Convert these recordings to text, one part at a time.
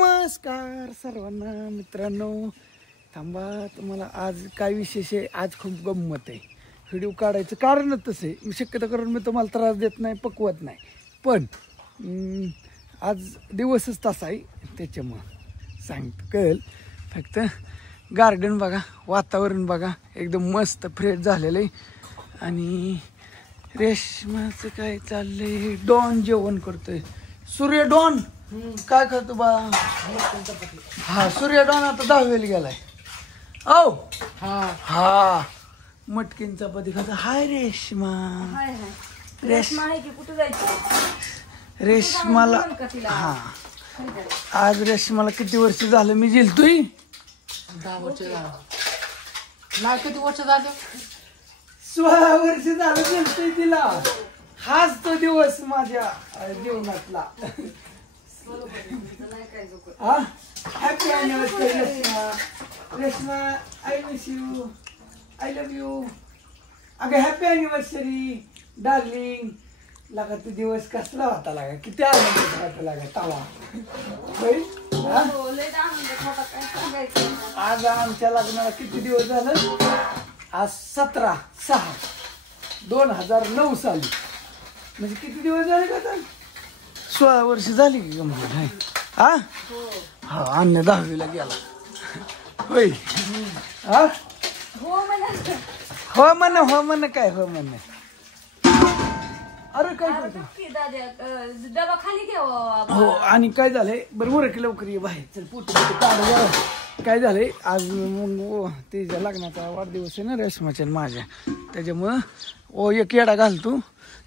नमस्कार सर्वांना मित्रांनो. थांबा, तुम्हाला आज काय विशेष आहे. आज खूप गंमत आहे. व्हिडिओ काढायचं कारणच तसं आहे. मी शक्यतो करून मी तुम्हाला त्रास देत नाही, पकवत नाही, पण आज दिवसच तसा आहे त्याच्यामुळं सांगतो. कळेल फक्त. गार्डन बघा, वातावरण बघा, एकदम मस्त फ्रेश झालेलं आहे. आणि रेशमाचं काय चाललंय, डॉन जेवण करतोय. सूर्य डॉन काय करतो बा? हा, सूर्य डॉन आता 10वीला गेलाय. औ हा मटकीन चपाती खातो. हाय रेशमा. रेशमाला हा, आज रेशमाला किती वर्ष झालं मी जेलतोय? 10 वर्ष झालं. नाही, किती वर्ष झालं? 16 वर्ष झालं जेलतोय तिला. हाच तो दिवस माझ्या जीवनातला. Happy anniversary Reshma. Reshma, I miss you, I love you. अगं हॅपी अॅनिव्हर्सरी डार्लिंग. लागा तो दिवस कसला होता, लागा किती आनंद होता लागा तवा. आज आमच्या लग्नाला किती दिवस झालं? आज 17/6/2009 साली. म्हणजे किती दिवस झाले का? 16 वर्ष झाली की गंमत आहे. हा हा, अन्य 10वीला गेला होय. हा हो म्हण, हो म्हण, काय हो म्हण. अरे काय करतो डबा खाली घ्यावा. हो. आणि काय झालंय, बरोबर की लवकर ये बाहेर. चल पोट काढ. काय झालंय आज, मग तिच्या लग्नाचा वाढदिवस आहे ना रेशमाच्या माझ्या, त्याच्यामुळं ओ एक येडा घालतो.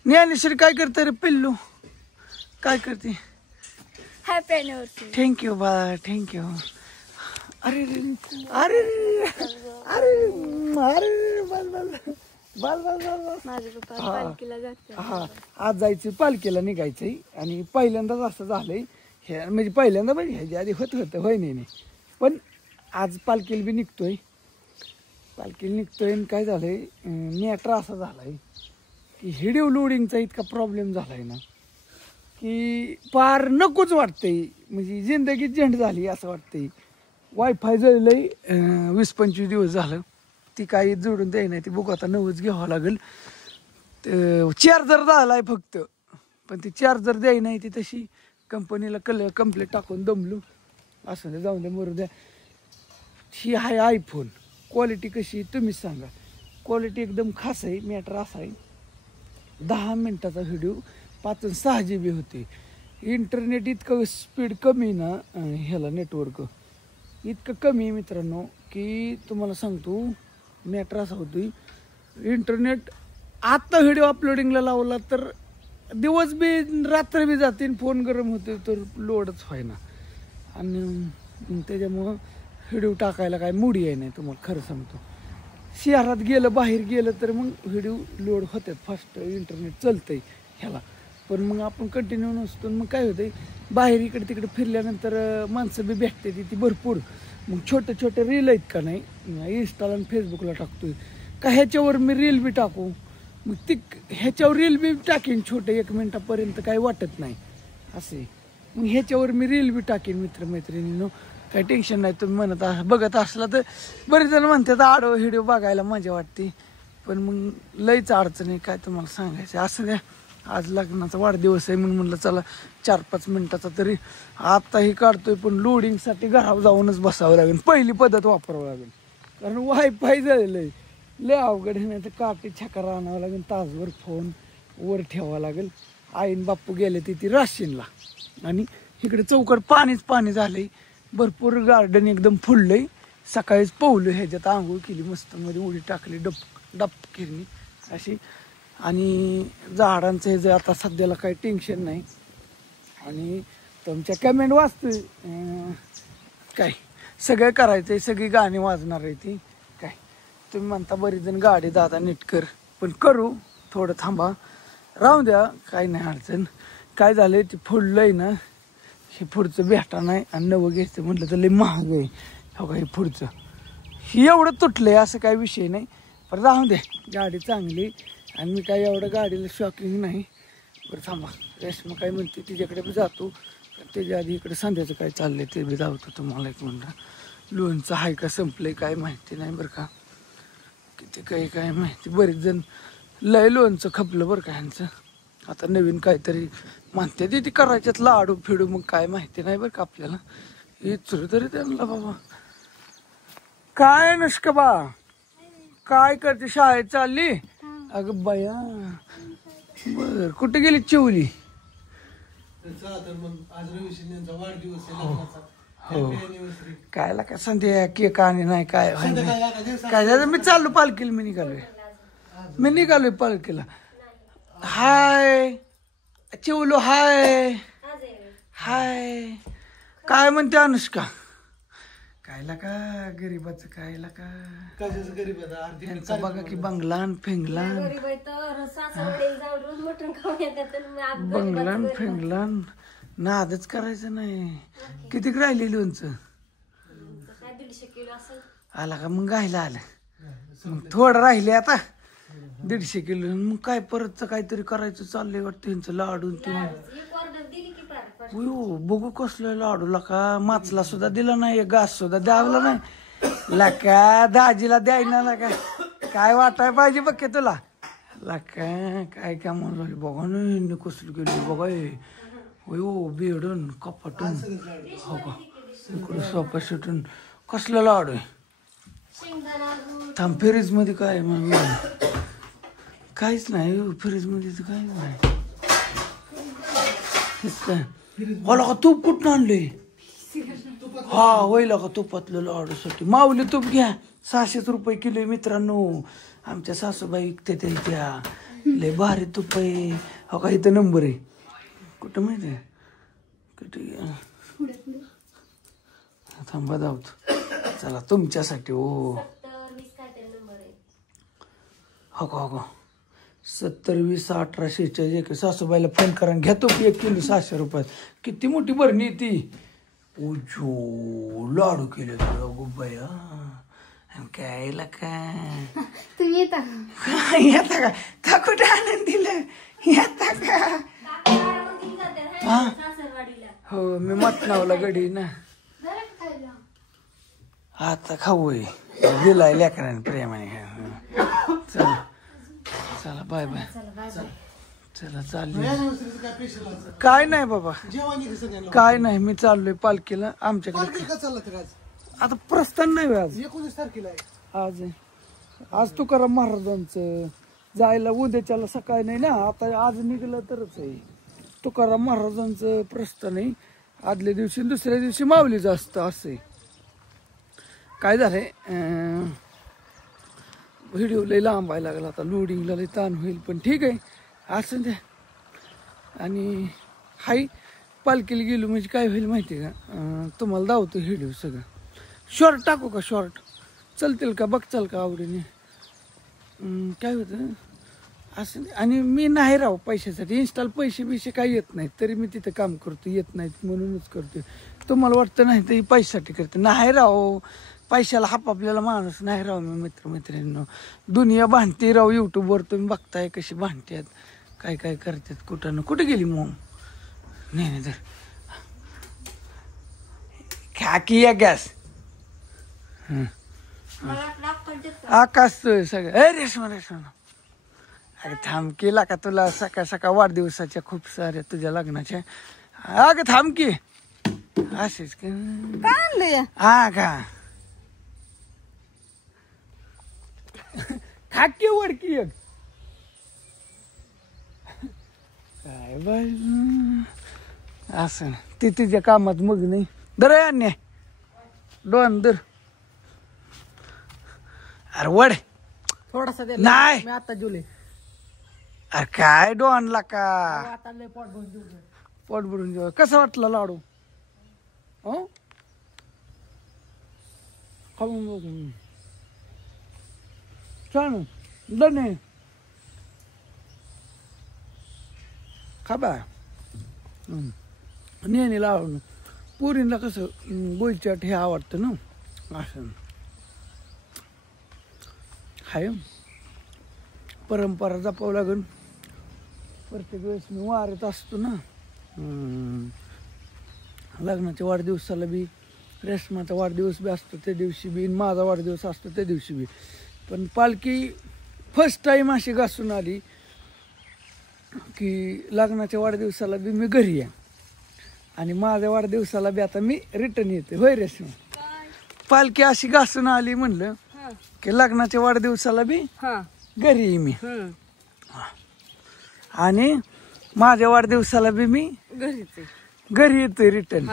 ज्ञानेश्वरी काय करते रे पिल्लू? काय करते? Happy anniversary. थँक्यू बा, थँक्यू. अरे अरे अरे अरे बाल बाल बाल बाल बाल. माझे पप्पा पालखीला जाते. हा, आज जायचं, पालखीला निघायचंय. आणि पहिल्यांदाच असं झालंय हे, म्हणजे पहिल्यांदा म्हणजे ह्याच्या आधी होतं होय नाही, पण आज पालखीला बी निघतोय. पालखीला निघतोय. आणि काय झालंय, मॅटर असा झालाय की व्हिडिओ लोडिंगचा इतका प्रॉब्लेम झालाय ना की पार नकोच वाटतंय. म्हणजे जिंदगी झंड झाली असं वाटतंय. वायफाय जळलंय 20-25 दिवस झालं. ती काही जोडून द्याय नाही. ती बघू आता नवच घ्यावं लागेल. चार्जर झालाय फक्त, पण ती चार्जर द्याय नाही. ती तशी कंपनीला कंप्लेंट टाकून दमलो. असं दे, जाऊन दे, मरू द्या. ही आहे आयफोन. क्वालिटी कशी तुम्हीच सांगा. क्वालिटी एकदम खास आहे. मॅटर असा आहे, 10 मिनिटाचा व्हिडिओ 5 आणि 6 GB होते. इंटरनेट इतकं स्पीड कमी ना, ह्याला नेटवर्क इतकं कमी आहे मित्रांनो की तुम्हाला सांगतो. मॅटर असा होतोय, इंटरनेट आत्ता व्हिडिओ अपलोडिंगला लावला तर दिवस बी रात्र बी जाते, फोन गरम होते, तर लोडच व्हायना. आणि त्याच्यामुळं व्हिडिओ टाकायला काय मुडी आहे नाही. तुम्हाला खरं सांगतो, शहरात गेलं, बाहेर गेलं तर मग व्हिडिओ लोड होतात फास्ट. इंटरनेट चालतंय ह्याला, पण मग आपण कंटिन्यू नसतो. मग काय होतंय, बाहेर इकडे तिकडे फिरल्यानंतर माणसं बी भेटते ती भरपूर. मग छोटे छोटे रील आहेत का नाही, इंस्टाला आणि फेसबुकला टाकतोय का, ह्याच्यावर मी रील बी टाकू. मग ती ह्याच्यावर रील बी टाकेन छोटे 1 मिनिटापर्यंत, काही वाटत नाही असे. मग ह्याच्यावर मी रील बी टाकेन मित्रमैत्रिणींनो, काही टेन्शन नाही. तुम्ही म्हणत बघत असला तर बरेच जण म्हणतात आडवं व्हिडिओ बघायला मजा वाटते, पण मग लईच अडचण आहे. काय तुम्हाला सांगायचं. असं द्या, आज लग्नाचा वाढदिवस आहे म्हणून म्हणलं चला 4-5 मिनिटाचा तरी आत्ताही काढतोय. पण लोडिंगसाठी घरावर जाऊनच बसावं लागेल, पहिली पद्धत वापरावं लागेल. कारण वायफाय झालेलं आहे, लय अवघड आहे. नाही तर काठी छकर आणावं लागेल, तासभर फोन वर ठेवावं लागेल. आईन बाप्पू गेले ती राशीनला. आणि इकडे चौकड पाणीच पाणी झालंय. भरपूर गार्डन एकदम फुललंय. सकाळीच पोहलो, ह्याच्यात आंघोळ केली मस्त, मध्ये उडी टाकली, डप किरणी अशी. आणि झाडांचं हे जे आता सध्याला काही टेन्शन नाही. आणि तुमच्या कमेंट वाचतोय, काय सगळं करायचंय, सगळी गाणी वाजणार आहे ती. काय तुम्ही म्हणता बरीच जण गाडी दादा नीट कर, पण करू, थोडं थांबा, राहू द्या, काही नाही अडचण. काय झालंय, ते फुडलंय ना, हे पुढचं भेटा नाही. आणि नवं घ्यायचं म्हटलं तर लय महाग आहे. हो का, हे पुढचं हे एवढं तुटलंय, असं काही विषय नाही. पण राहू दे, गाडी चांगली. आणि मी काय एवढं गाडीला शॉकिंग नाही. बरं थांबा, रेशमा काय म्हणते तिच्याकडे जातो. त्याच्या आधी इकडे संध्याचं काय चाललंय ते बी दावतो तुम्हाला एक म्हणलं. लोणचं आहे का संपलंय काय माहिती नाही बरं का. किती काही काय माहिती. बरेच जण लय लोणचं खपलं बरं का ह्यांचं. आता नवीन काहीतरी म्हणते ती करायच्यात लाडू फिडू, मग काय माहिती नाही बरं का आपल्याला. इचरू तरी त्यांना बाबा. काय अनुष्का बा काय करते, शाळेत चालली? अगं बया बर, कुठे गेली चिवली? हो काय का संध्या केक आणि नाही काय काय झालं. मी चाललो पालखीला, मी निघालोय पालखीला. हाय चिवलो, हाय हाय. काय म्हणते अनुष्का? कायला का गरीबाचं कायला का त्यांचं बघा की बंगलान फेंगलान, बंगलान फेंगलान नादच करायचं नाही. किती राहिली लोणचं? आला का मग गायला आलं. मग थोडं राहिले आता 150 किलो. मग काय परतच काहीतरी करायचं चाललंय वाटतं यांचं लाडून ते. बघू कसलं लाडू लका. माचला सुद्धा दिला नाही, घास सुद्धा द्यावला नाही लका. दाजीला द्यायना लका. काय वाटाय पाहिजे बघ की तुला लका. काय काय म्हणलं बघा ना कसलं गेली बघा. हो बेडून कपाटून हो का इकडं सोफा सुटून कसलं लाडू आहे. थांब फ्रीज मध्ये काय मग काहीच नाही फ्रीज मध्ये तर काहीच नाही. काय मला का तूप कुठून आणले? हा होईल का तुपातलं लाडूसाठी. माऊली तूप घ्या 600 रुपये किलो आहे मित्रांनो. आमच्या सासूबाई विकते त्या. लय भारी तूप आहे. हो का इथं नंबर आहे. कुठं माहिती आहे कुठे? थांबा धावतो. चला तुमच्यासाठी. हो हो का हो का 70 20 1846. सासूबाईला फोन करा घ्या तो 1 किलो 600 रुपयात. किती मोठी भरणी ती. ओझो लाडू केले तुला गुब्बाया. कायला काय तुम्ही येता येता का कुठे आनंद दिलं येता का? हो मी मटणावला गडी ना. आता खाऊ दिलाय लेकराने प्रेमाने. चला चला बाय बाय. चला चालले. काय नाही बाबा काय नाही. मी चाललोय पालखीला आमच्याकडे. आता प्रस्थान नाही आज 19 तारखेला आज आज तुकाराम महाराजांचं जायला उद्याच्याला सकाळी नाही ना. आता आज निघलं तरच आहे. तुकाराम महाराजांचं प्रस्थान आहे. आदल्या दिवशी दुसऱ्या दिवशी माऊलीचं असतं असं. काय झालंय व्हिडिओ लय लांबायला लागला. आता लोडिंगला लय ताण होईल पण ठीक आहे असं द्या. आणि हाय पालखीला गेलो म्हणजे काय होईल माहिती आहे का? तुम्हाला दावतो व्हिडिओ सगळं. शॉर्ट टाकू का? शॉर्ट चलतील का? बघचाल का आवडीने? काय होतं असं. आणि मी नाही राहू पैशासाठी. इन्स्टॉल पैसे बिशे काही येत नाहीत तरी मी तिथं काम करतो. येत नाहीत म्हणूनच करतो. तुम्हाला वाटतं नाही तर पैशासाठी करते. नाही राहू पैशाला हाप आपल्याला माणूस नाही राहू. मी मित्रमैत्रिणींनो दुनिया भांडते राहू. यूट्यूबवर तुम्ही बघताय कशी भांडतात काय काय करतात. कुठं ना कुठे गेली मग? नाही तर खा की या गॅस. आकाश सगळं ए रेशमा रेशमा. अरे थांब केला का तुला सकाळ सकाळ वाढदिवसाच्या खूप साऱ्या तुझ्या लग्नाच्या. अगं थांब की असेच हा का खाकी वडकी एक काय बाय असं. ते तिच्या कामात मग नाही. दर अन्य दोन दर. अरे वड थोडासा नाही आता जुले. अरे काय डोनला का पोट भरून जेव्हा कसं वाटलं लाडू? हो खाऊन बघ छान दणे खा बा. नेहमी लावून पुरीला कसं गोळचाट हे आवडतं ना असं. हाय परंपरा जपावं लागेल. प्रत्येक वेळेस मी वारत असतो ना. लग्नाच्या वाढदिवसाला बी रेशमाचा वाढदिवस बी असतो त्या दिवशी बी आणि माझा वाढदिवस असतो त्या दिवशी बी. पण पालखी फर्स्ट टाईम अशी घासून आली की लग्नाच्या वाढदिवसाला बी मी घरी आहे आणि माझ्या वाढदिवसाला बी आता मी रिटर्न येते. होय रेशमा, पालखी अशी घासून आली म्हणलं की लग्नाच्या वाढदिवसाला बी घरी आहे मी आणि माझ्या वाढदिवसाला बी मी घरी येतोय रिटर्न.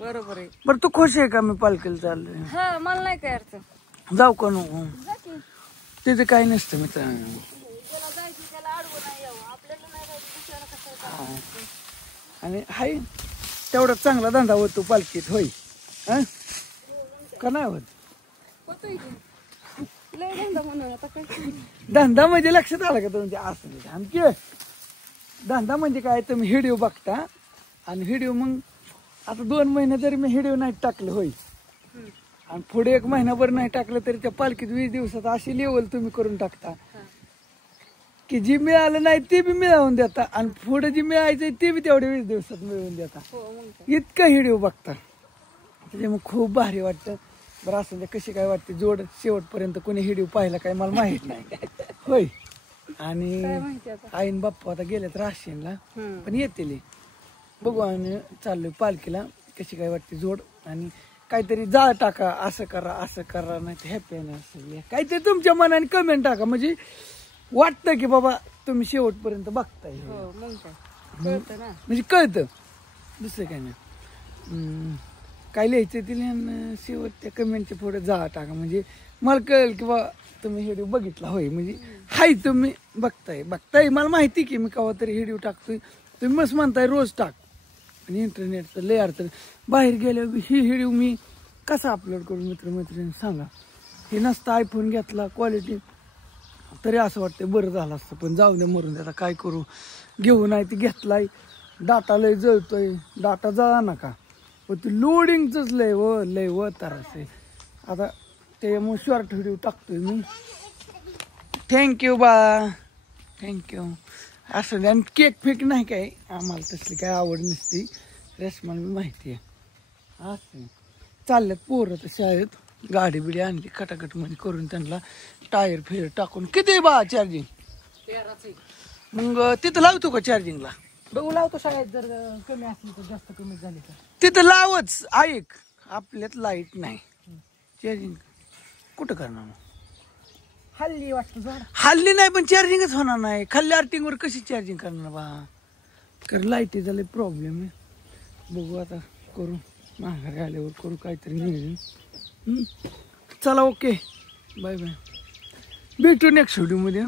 बरोबर आहे. बरं तू खुश आहे का मी पालखीला चाललोय? मला नाही काय अर्थ. जाऊ का नको? तिथे काही नसतं मित्रांनो. आणि हाय तेवढा चांगला धंदा होतो पालखीत. होय का नाही होत? धंदा म्हणजे लक्षात आलं का तुमच्या? असं आमची धंदा म्हणजे काय, तुम्ही व्हिडिओ बघता आणि व्हिडिओ मग आता 2 महिने जरी मी व्हिडिओ नाही टाकले होय आणि पुढे 1 महिनाभर नाही टाकलं तरी त्या पालखीत 20 दिवसात अशी लेवल तुम्ही करून टाकता की जी मिळालं नाही ते बी मिळवून देता आणि पुढे जी मिळायचं ते बी तेवढे 20 दिवसात मिळवून देता. इतकं व्हिडिओ बघता त्याच्यामुळे खूप भारी वाटतं. बरं असं कशी काय वाटते जोड शेवटपर्यंत कोणी व्हिडिओ पाहिला काय मला माहित नाही. होय आणि आईन बाप्पा आता गेल्यात राशीनला पण येतील बघू. आणि चाललोय पालखीला. कशी काय वाटते जोड आणि काहीतरी जाळ टाका, असं करा नाही तर हॅपी असेल काहीतरी तुमच्या मनाने कमेंट टाका म्हणजे वाटतं की बाबा तुम्ही शेवटपर्यंत बघताय म्हणजे कळतं. दुसरं काय नाही. काय लिहायचं ते लिहा शेवट त्या कमेंटच्या पुढे जाळ टाका म्हणजे मला कळेल की बा तुम्ही व्हिडिओ बघितला होय म्हणजे हाय तुम्ही बघताय मला माहिती की मी केव्हा तरी व्हिडिओ टाकतोय. तुम्ही मस्त म्हणताय रोज टाक आणि इंटरनेटचं लय अडचण. बाहेर गेल्यावर ही व्हिडिओ मी कसा अपलोड करू मित्रमैत्रिणी सांगा. हे नसतं आयफोन घेतला क्वालिटी तरी असं वाटतं बरं झालं असतं पण जाऊ दे मरून दे आता काय करू. घेऊ नाही ती घेतलाय डाटा लय जळतोय. डाटा जळा नका पण ती लोडिंगच लय व तर असे आता त्यामुळे शॉर्ट व्हिडिओ टाकतोय मी. थँक्यू बा थँक्यू. असं आणि केक फेक नाही काय आम्हाला तसली काय आवड नसती. रेशमाला माहिती आहे. असं चालल्यात पोरं तर शाळेत गाडी बिडी आणली खटाखटमध्ये करून त्यांना टायर फेर टाकून. किती बा चार्जिंग? मग तिथं लावतो का चार्जिंगला? बघू लावतो शाळेत जर कमी असली तर जास्त कमी झाली तर तिथं लावच. ऐक आपल्यात लाईट नाही चार्जिंग कुठं करणार मग? हल्ली वाटतं झाड हल्ली नाही पण चार्जिंगच होणार नाही. खाल्ल्या आर्टिंगवर कशी चार्जिंग करणार बा? कारण लाईटीचा लय प्रॉब्लेम आहे. बघू आता करू माघारी आल्यावर करू काहीतरी नियोजन. चला ओके बाय बाय भेटू नेक्स्ट व्हिडिओमध्ये.